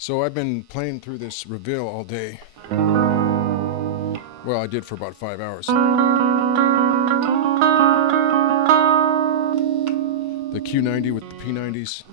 So I've been playing through this reveal all day. Well, I did for about 5 hours. The Q90 with the P90s.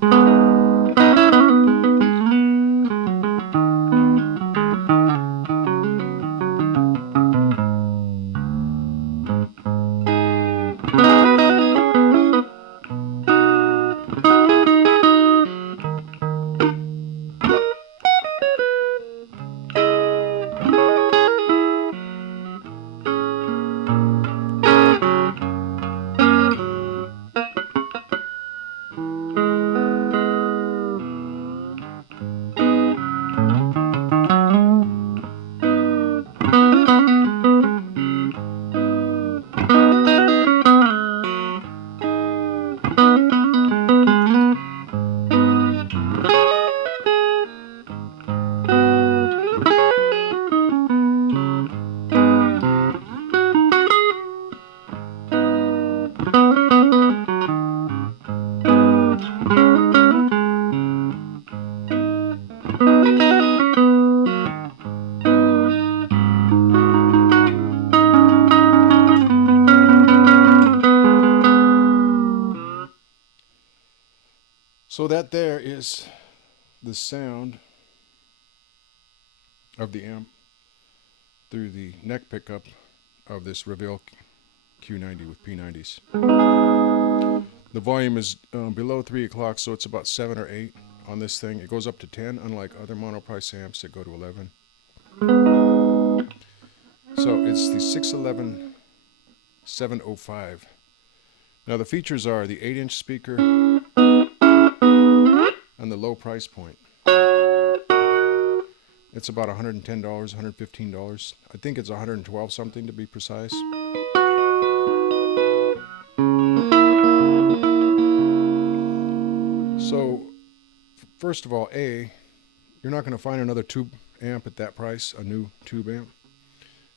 So that there is the sound of the amp through the neck pickup of this Reveal Q90 with P90s. The volume is below 3 o'clock, so it's about 7 or 8 on this thing. It goes up to 10, unlike other Monoprice amps that go to 11. So it's the 611 705. Now the features are the 8-inch speaker and the low price point. It's about $110, $115. I think it's $112 something to be precise. So, first of all, you're not going to find another tube amp at that price, a new tube amp.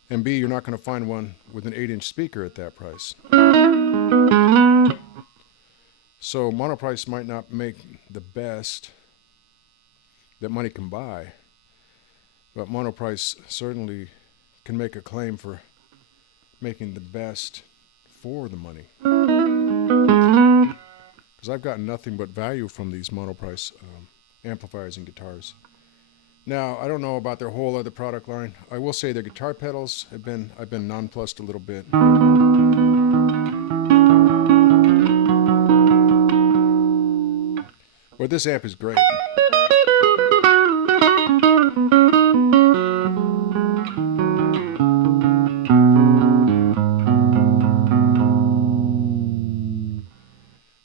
And B, you're not going to find one with an 8-inch speaker at that price. So Monoprice might not make the best that money can buy, but Monoprice certainly can make a claim for making the best for the money. Because I've gotten nothing but value from these Monoprice amplifiers and guitars. Now, I don't know about their whole other product line. I will say their guitar pedals I've been nonplussed a little bit. But this amp is great.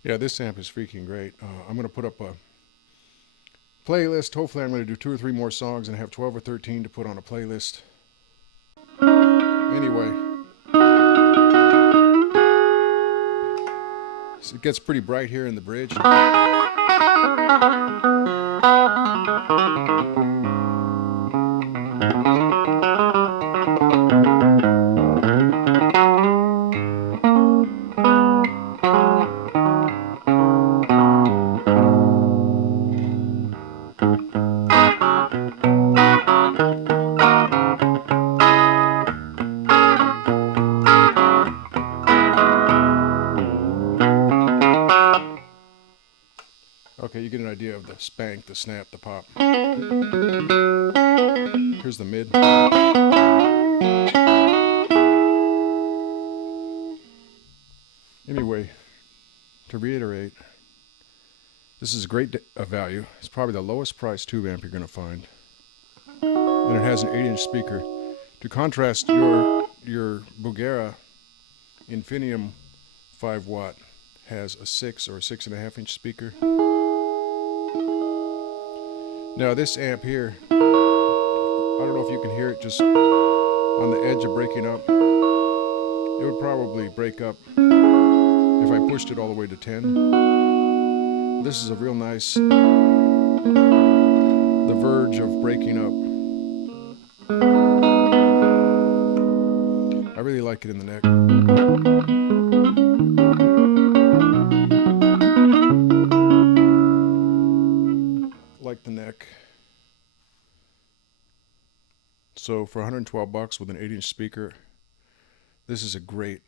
Yeah, this amp is freaking great. I'm going to put up a playlist. Hopefully I'm going to do 2 or 3 more songs and have 12 or 13 to put on a playlist. Anyway, so it gets pretty bright here in the bridge. Okay, you get an idea of the spank, the snap, the pop. Here's the mid. Anyway, to reiterate, this is a great value. It's probably the lowest price tube amp you're going to find. And it has an 8-inch speaker. To contrast, your Bulgara Infinium 5-watt has a 6 or 6.5-inch speaker. Now this amp here, I don't know if you can hear it just on the edge of breaking up. It would probably break up if I pushed it all the way to 10. This is a real nice, the verge of breaking up. I really like it in the neck. Like the neck. So for 112 bucks with an 8-inch speaker, this is a great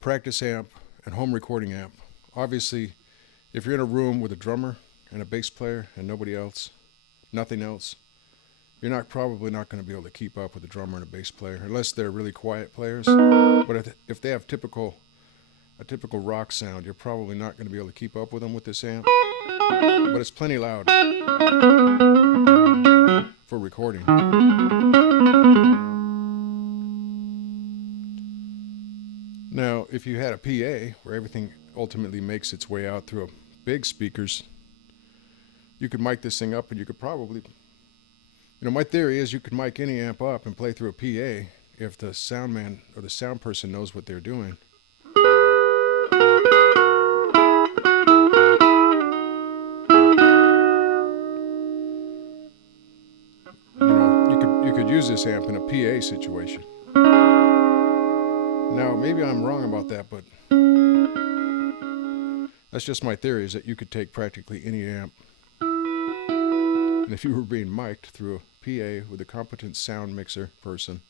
practice amp and home recording amp. Obviously, if you're in a room with a drummer and a bass player and nobody else, nothing else, you're probably not going to be able to keep up with a drummer and a bass player unless they're really quiet players. But if they have a typical rock sound, you're probably not going to be able to keep up with them with this amp. But it's plenty loud for recording. Now, if you had a PA where everything ultimately makes its way out through big speakers, you could mic this thing up, and you could probably, my theory is you could mic any amp up and play through a PA if the sound man or the sound person knows what they're doing. You could use this amp in a PA situation. Now, maybe I'm wrong about that, but that's just my theory, is that you could take practically any amp, and if you were being mic'd through a PA with a competent sound mixer person,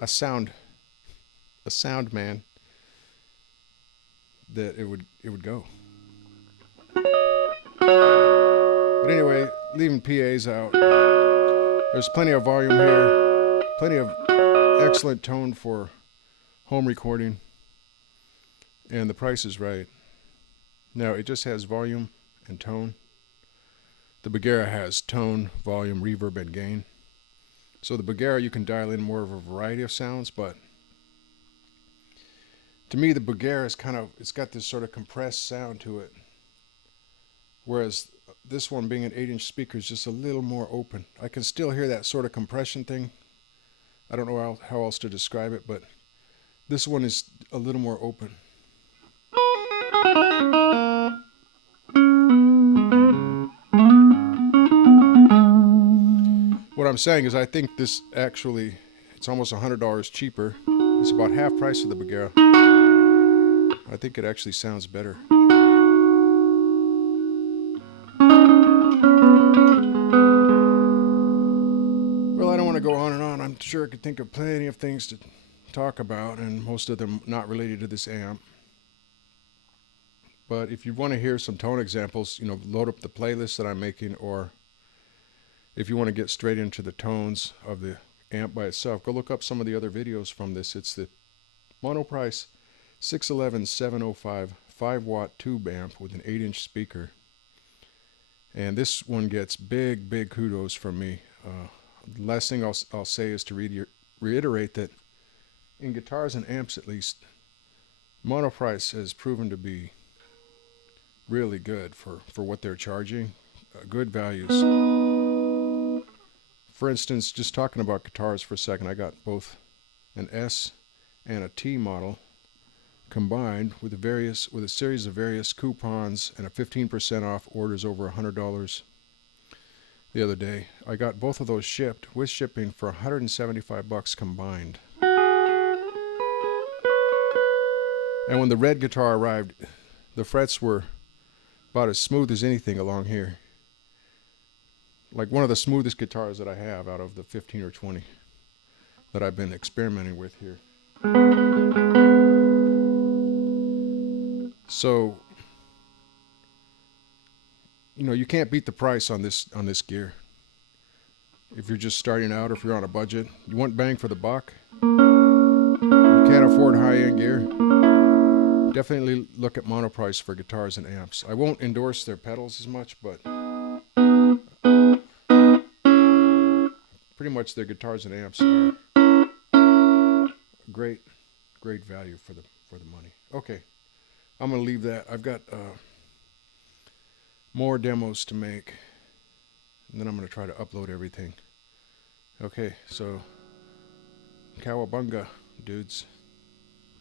a sound man, that it would go. But anyway, leaving PAs out, there's plenty of volume here, plenty of excellent tone for home recording, and the price is right. Now, it just has volume and tone. The Bagheera has tone, volume, reverb, and gain. So the Bagheera, you can dial in more of a variety of sounds, but to me, the Bagheera is it's got this sort of compressed sound to it, whereas this one, being an 8-inch speaker, is just a little more open. I can still hear that sort of compression thing. I don't know how else to describe it, but this one is a little more open. What I'm saying is, I think this actually, it's almost $100 cheaper. It's about half price of the Bagheera. I think it actually sounds better. Well, I don't want to go on and on. I'm sure I could think of plenty of things to talk about, and most of them not related to this amp. But if you want to hear some tone examples, load up the playlist that I'm making, or if you want to get straight into the tones of the amp by itself, go look up some of the other videos from this. It's the Monoprice 611-705 5-watt tube amp with an 8-inch speaker. And this one gets big kudos from me. The last thing I'll say is to reiterate that in guitars and amps, at least, Monoprice has proven to be really good for what they're charging. Good values. For instance, just talking about guitars for a second, I got both an S and a T model combined with a series of various coupons and a 15% off orders over $100 the other day. I got both of those shipped with shipping for $175 combined. And when the red guitar arrived, the frets were about as smooth as anything along here. Like one of the smoothest guitars that I have out of the 15 or 20 that I've been experimenting with here. So, you can't beat the price on this gear. If you're just starting out, or if you're on a budget, you want bang for the buck, you can't afford high-end gear, definitely look at Monoprice for guitars and amps. I won't endorse their pedals as much, but pretty much their guitars and amps are great value for the money. Okay, I'm gonna leave that. I've got more demos to make, and then I'm gonna try to upload everything. Okay, so cowabunga, dudes.